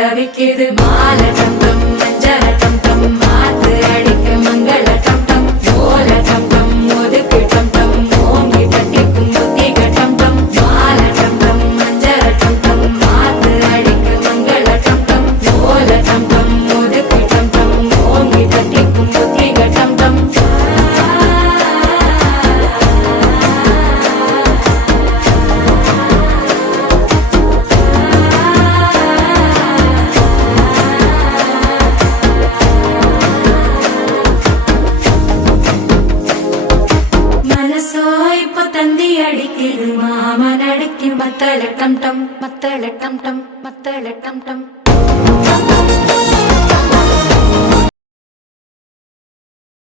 தவிக்குது மாலை டம் டம் மஞ்சள டம் டம் மாத்து அடிக்க மங்கள டம் டம் ஓல டம் டம் ஒதுக்கு டம் டம் ஓங்கி தட்டிக்கும் புத்திக டம் டம் மாலை டம் டம் மஞ்சள டம் டம் மாத்து அடிக்க மங்கள டம் டம் ஓல டம் டம் ஒதுக்கு டம் டம் ஓங்கி தட்டிக்கும் புத்திக டம் டம் தந்தி அடிக்குது மாமன் அடிக்கு மத்தள டம் டம் மத்தள டம் டம் மத்தள டம் டம்